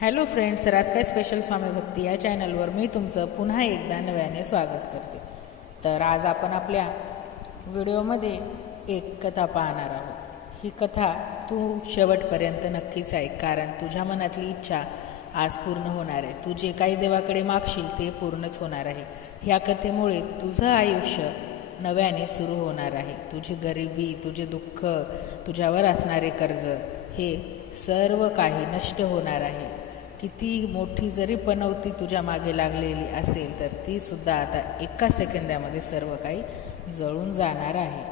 Hello friends, राजकाय special स्वामी भक्ती या चॅनलवर मी तुमचं पुन्हा एकदा नव्याने स्वागत करते. तर आज आपण आपल्या व्हिडिओमध्ये एक कथा पाहणार आहोत. ही कथा तू शेवटपर्यंत नक्कीच ऐक, कारण तुझ्या मनातली इच्छा आज पूर्ण होणार आहे. तू जे काही देवाकडे मागशील ते पूर्णच होणार आहे. ह्या कथेमुळे तुझं आयुष्य नव्याने सुरू होणार आहे. तुझी गरिबी, तुझे दुःख, तुझ्यावर असणारे कर्ज हे सर्व काही नष्ट होणार आहे. किती मोठी जरी पनवती तुझ्या मागे लागलेली असेल तर ती सुद्धा आता एका सेकंदामध्ये सर्व काही जळून जाणार आहे.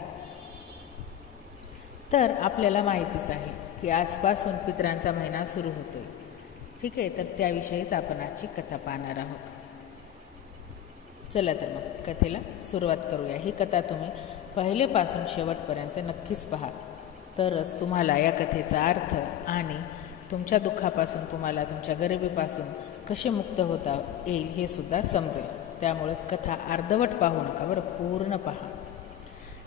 तर आपल्याला माहितीच आहे की आजपासून पितरांचा महिना सुरू होतोय. ठीक आहे, तर त्याविषयीच आपण आजची कथा पाहणार आहोत. चला तर मग कथेला सुरुवात करूया. ही कथा तुम्ही पहिलेपासून शेवटपर्यंत नक्कीच पहा, तरच तुम्हाला या कथेचा अर्थ आणि तुमच्या दुःखापासून, तुम्हाला तुमच्या गरिबीपासून कसे मुक्त होता येईल हे सुद्धा समजेल. त्यामुळे कथा अर्धवट पाहू नका बरं, पूर्ण पहा.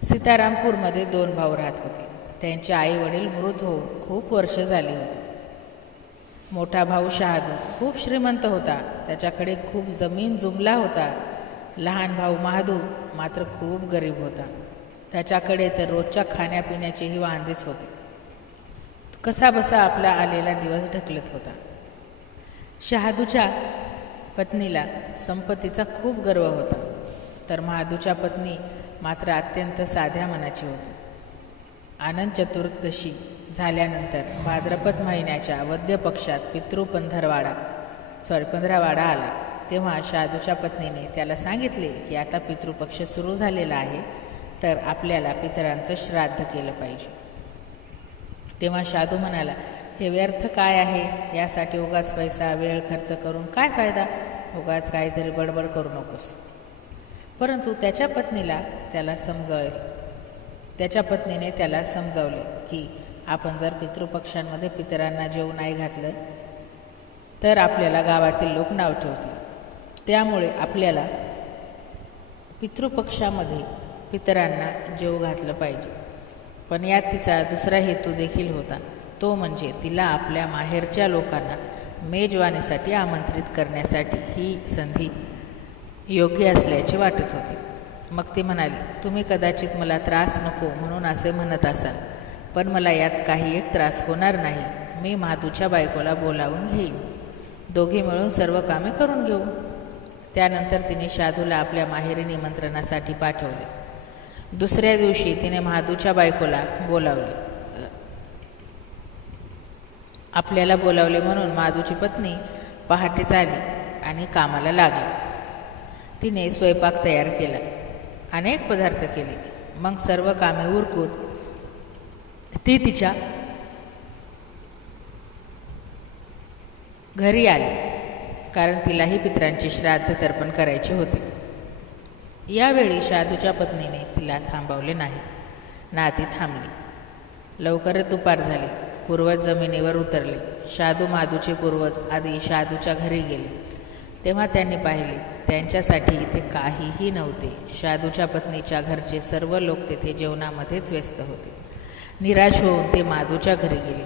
सीतारामपूरमध्ये 2 भाऊ राहत होते. त्यांचे आई वडील मृत होऊन खूप वर्ष झाली होती. मोठा भाऊ शहादू खूप श्रीमंत होता, त्याच्याकडे खूप जमीन जुमला होता. लहान भाऊ महादू मात्र खूप गरीब होता. त्याच्याकडे तर रोजच्या खाण्यापिण्याचेही वांदेच होते. कसा बसा आपला आलेला दिवस ढकलत होता. शहादूच्या पत्नीला संपत्तीचा खूप गर्व होता, तर महादूच्या पत्नी मात्र अत्यंत साध्या मनाची होती. आनंद चतुर्दशी झाल्यानंतर भाद्रपद महिन्याच्या वद्य पक्षात पंधरावाडा आला. तेव्हा शहादूच्या पत्नीने त्याला सांगितले की आता पितृपक्ष सुरू झालेला आहे, तर आपल्याला पितरांचं श्राद्ध केलं पाहिजे. तेव्हा शहादू म्हणाला, हे व्यर्थ काय आहे, यासाठी उगाच पैसा वेळ खर्च करून काय फायदा, उगाच काहीतरी बडबड करू नकोस. परंतु त्याच्या पत्नीने त्याला समजावले की आपण जर पितृपक्षांमध्ये पितरांना जेवू नाही घातलं तर आपल्याला गावातील लोक नाव ठेवतील. त्यामुळे आपल्याला पितृपक्षामध्ये पितरांना जेवू घातलं पाहिजे. पण यात तिचा दुसरा हेतू देखील होता, तो म्हणजे तिला आपल्या माहेरच्या लोकांना मेजवानीसाठी आमंत्रित करण्यासाठी ही संधी योग्य असल्याचे वाटत होती. मग ती म्हणाली, तुम्ही कदाचित मला त्रास नको म्हणून असे म्हणत असाल, पण मला यात काही एक त्रास होणार नाही. मी महादूच्या बायकोला बोलावून घेईन, दोघे मिळून सर्व कामे करून घेऊ. त्यानंतर तिने शहादूला आपल्या माहेरी निमंत्रणासाठी पाठवले. दुसऱ्या दिवशी तिने महादूच्या बायकोला आपल्याला बोलावले म्हणून महादूची पत्नी पहाटेच आली आणि कामाला लागली. तिने स्वयंपाक तयार केला, अनेक पदार्थ केले. मग सर्व कामे उरकून ती तिच्या घरी आली, कारण तिलाही पितरांचे श्राद्ध तर्पण करायचे होते. यावेळी शहादूच्या पत्नीने तिला थांबवले नाही ना ती थांबली. लवकरच दुपार झाली. पूर्वज जमिनीवर उतरले. शहादू महादूचे पूर्वज आधी शहादूच्या घरी गेले. तेव्हा त्यांनी पाहिले त्यांच्यासाठी इथे काहीही नव्हते. शहादूच्या पत्नीच्या घरचे सर्व लोक तेथे जेवणामध्येच व्यस्त होते. निराश होऊन ते महादूच्या घरी गेले,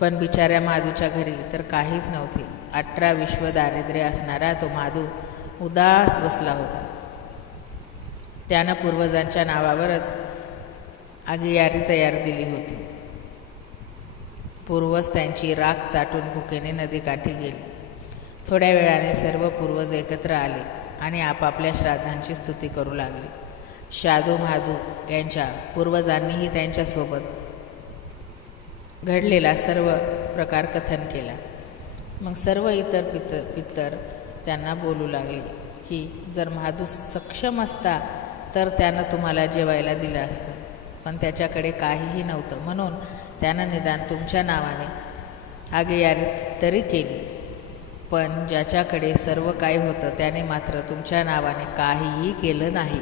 पण बिचाऱ्या महादूच्या घरी तर काहीच नव्हते. 18 विश्व दारिद्र्य असणारा तो महादू उदास बसला होता. त्यानं पूर्वजांच्या नावावरच आगीयारी तयार दिली होती. पूर्वज त्यांची राख चाटून भुकेने नदीकाठी गेले. थोड्या वेळाने सर्व पूर्वज एकत्र आले आणि आपापल्या श्राद्धांची स्तुती करू लागले. शहादू महादू यांच्या पूर्वजांनीही त्यांच्यासोबत घडलेला सर्व प्रकार कथन केला. मग सर्व इतर पितर त्यांना बोलू लागले की जर महादू सक्षम असता तर त्यानं तुम्हाला जेवायला दिलं असतं, पण त्याच्याकडे काहीही नव्हतं, म्हणून त्यानं निदान तुमच्या नावाने आगेयारी तरी केली. पण ज्याच्याकडे सर्व काही होतं त्याने मात्र तुमच्या नावाने काहीही केलं नाही.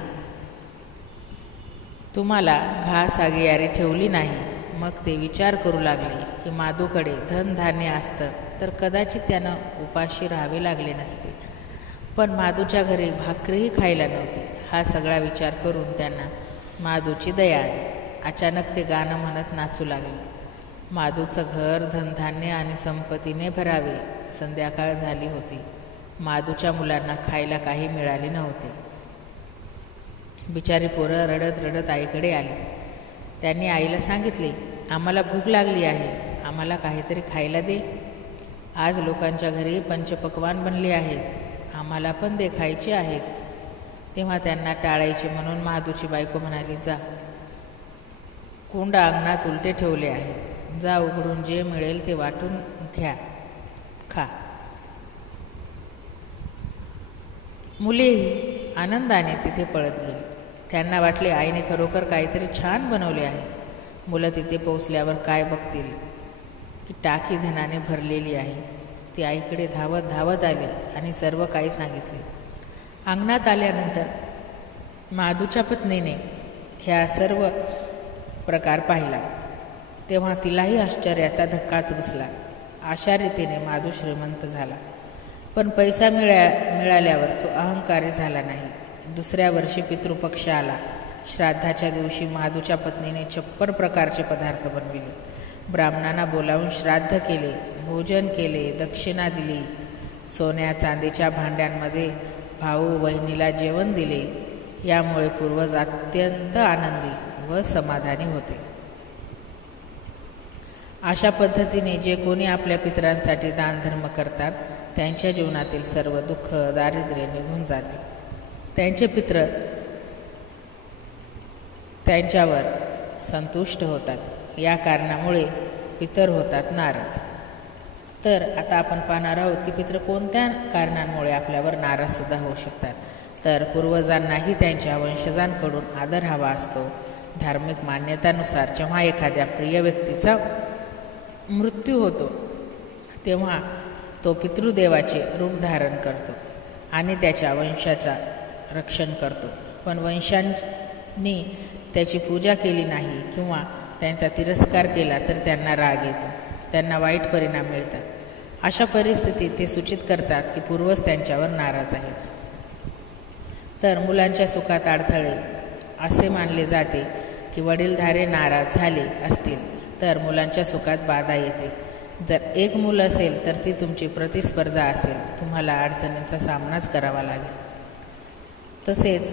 तुम्हाला घास आगेयारी ठेवली नाही. मग ते विचार करू लागले की महादूकडे धनधान्य असतं तर कदाचित त्यानं उपाशी राहावे लागले नसते, पण महादूच्या घरी भाकरीही खायला नव्हती. हा सगळा विचार करून त्यांना महादूची दया आली. अचानक ते गाणं म्हणत नाचू लागले. माधूचं घर धनधान्य आणि संपत्तीने भरावे. संध्याकाळ झाली होती. माधूच्या मुलांना खायला काही मिळाले नव्हते. बिचारी पोरं रडत रडत आईकडे आली. त्यांनी आईला सांगितले, आम्हाला भूक लागली आहे, आम्हाला काहीतरी खायला दे. आज लोकांच्या घरी पंचपक्वान्न बनले आहेत, आम्हाला पण दे, खायचे आहेत. तेव्हा त्यांना टाळायचे म्हणून माधूची बायको म्हणाली, जा, कुंड अंगणात उलटे ठेवले आहे, जा उघडून जे मिळेल ते वाटून घ्या, खा. मुलेही आनंदाने तिथे पळत गेली. त्यांना वाटले आईने खरोखर काहीतरी छान बनवले आहे. मुलं तिथे पोचल्यावर काय बघतील की टाकी धनाने भरलेली आहे. ती आईकडे धावत धावत आली आणि सर्व काही सांगितले. अंगणात आल्यानंतर माधूच्या पत्नीने ह्या सर्व प्रकार पाहिला. तेव्हा तिलाही आश्चर्याचा धक्काच बसला. अशा रीतीने माधू श्रीमंत झाला. पण पैसा मिळाल्यावर तो अहंकारी झाला नाही. दुसऱ्या वर्षी पितृपक्ष आला. श्राद्धाच्या दिवशी माधूच्या पत्नीने 56 प्रकारचे पदार्थ बनविले. ब्राह्मणांना बोलावून श्राद्ध केले, भोजन केले, दक्षिणा दिली. सोन्या चांदीच्या भांड्यांमध्ये भाऊ बहिणीला जेवण दिले. यामुळे पूर्वज अत्यंत आनंदी व समाधानी होते. अशा पद्धतीने जे कोणी आपल्या पितरांसाठी दानधर्म करतात त्यांच्या जीवनातील सर्व दुःख दारिद्र्य निघून जाते. त्यांचे पितृ त्यांच्यावर संतुष्ट होतात. या कारणामुळे पितर होतात नाराज. तर आता आपण पाहणार आहोत की पितृ कोणत्या कारणांमुळे आपल्यावर नाराजसुद्धा होऊ शकतात. तर पूर्वजांनाही त्यांच्या वंशजांकडून आदर हवा असतो. धार्मिक मान्यतानुसार जेव्हा एखाद्या प्रिय व्यक्तीचा मृत्यू होतो तेव्हा तो पितृदेवाचे रूप धारण करतो आणि त्याच्या वंशाचा रक्षण करतो. पण वंशांनी त्याची पूजा केली नाही किंवा त्यांचा तिरस्कार केला तर त्यांना राग येतो, त्यांना वाईट परिणाम मिळतात. अशा परिस्थितीत ते सूचित करतात की पूर्वज त्यांच्यावर नाराज आहेत. तर मुलांच्या सुखात अडथळे असे मानले जाते की वडीलधारे नाराज झाले असतील तर मुलांच्या सुखात बाधा येते. जर एक मूल असेल तर ती तुमची प्रतिस्पर्धा असेल, तुम्हाला अडचणींचा सामनाच करावा लागेल. तसेच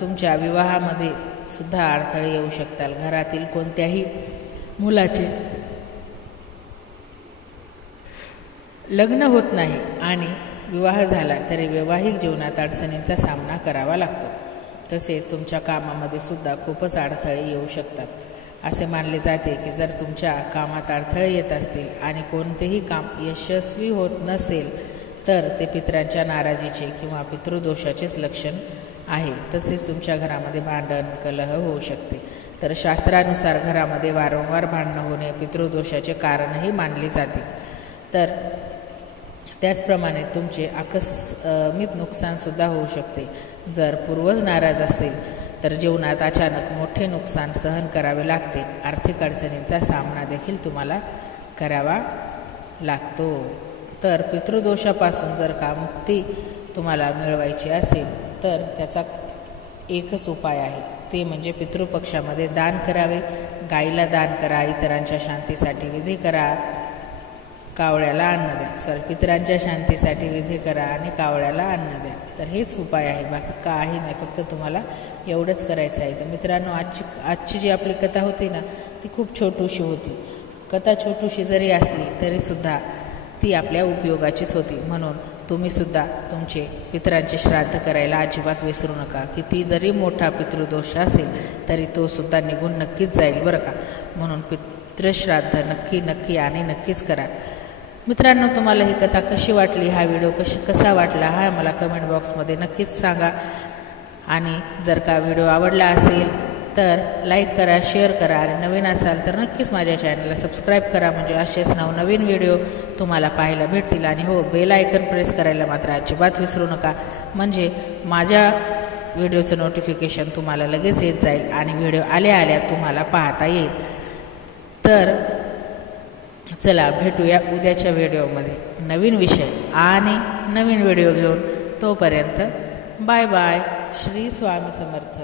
तुमच्या विवाहामध्ये सुद्धा अडथळे येऊ शकतात. घरातील कोणत्याही मुलाचे लग्न होत नाही आणि विवाह झाला तरी वैवाहिक जीवनात अडचणींचा सामना करावा लागतो. तसेच तुमच्या कामामध्ये सुद्धा खूपच अडथळे येऊ शकतात. असे मानले जाते की जर तुमच्या कामात अडथळे येत असतील आणि कोणतेही काम यशस्वी होत नसेल तर ते पितरांच्या नाराजीचे किंवा पितृदोषाचेच लक्षण आहे. तसेच तुमच्या घरामध्ये भांडण कलह होऊ शकते. तर शास्त्रानुसार घरामध्ये वारंवार भांडणं होणे पितृदोषाचे कारणही मानले जाते. तर त्याचप्रमाणे तुमचे आकस्मिक नुकसानसुद्धा होऊ शकते. जर पूर्वज नाराज असतील तर जीवनात अचानक मोठे नुकसान सहन करावे लागते. आर्थिक अडचणींचा सामना देखील तुम्हाला करावा लागतो. तर पितृदोषापासून जर का मुक्ती तुम्हाला मिळवायची असेल तर त्याचा एकच उपाय आहे, ते म्हणजे पितृपक्षामध्ये दान करावे. गाईला दान करा, इतरांच्या शांतीसाठी विधी करा, कावळ्याला अन्न द्या. पितरांच्या शांतीसाठी विधी करा आणि कावळ्याला अन्न द्या. तर हेच उपाय आहे, बाकी काही नाही. फक्त तुम्हाला एवढंच करायचं आहे. तर मित्रांनो, आजची जी आपली कथा होती ना ती खूप छोटूशी होती. कथा छोटूशी जरी असली तरीसुद्धा ती आपल्या उपयोगाचीच होती. म्हणून तुम्हीसुद्धा तुमचे पितरांचे श्राद्ध करायला अजिबात विसरू नका. किती जरी मोठा पितृदोष असेल तरी तो सुद्धा निघून नक्कीच जाईल बरं का. म्हणून पितृश्राद्ध नक्की आणि नक्कीच करा. मित्रांनो, तुम्हाला ही कथा कशी वाटली, हा व्हिडिओ कसा वाटला हा मला कमेंट बॉक्समध्ये नक्कीच सांगा. आणि जर का व्हिडिओ आवडला असेल तर लाईक करा, शेअर करा आणि नवीन असाल तर नक्कीच माझ्या चॅनलला सबस्क्राईब करा, म्हणजे असेच नवनवीन व्हिडिओ तुम्हाला पाहायला भेटतील. आणि हो, बेल आयकन प्रेस करायला मात्र अजिबात विसरू नका, म्हणजे माझ्या व्हिडिओचं नोटिफिकेशन तुम्हाला लगेच येत जाईल आणि व्हिडिओ आल्या तुम्हाला पाहता येईल. तर चला भेटूया उद्याच्या व्हिडिओमध्ये नवीन विषय आणि नवीन व्हिडिओ घेऊन. तोपर्यंत बाय बाय. श्री स्वामी समर्थ.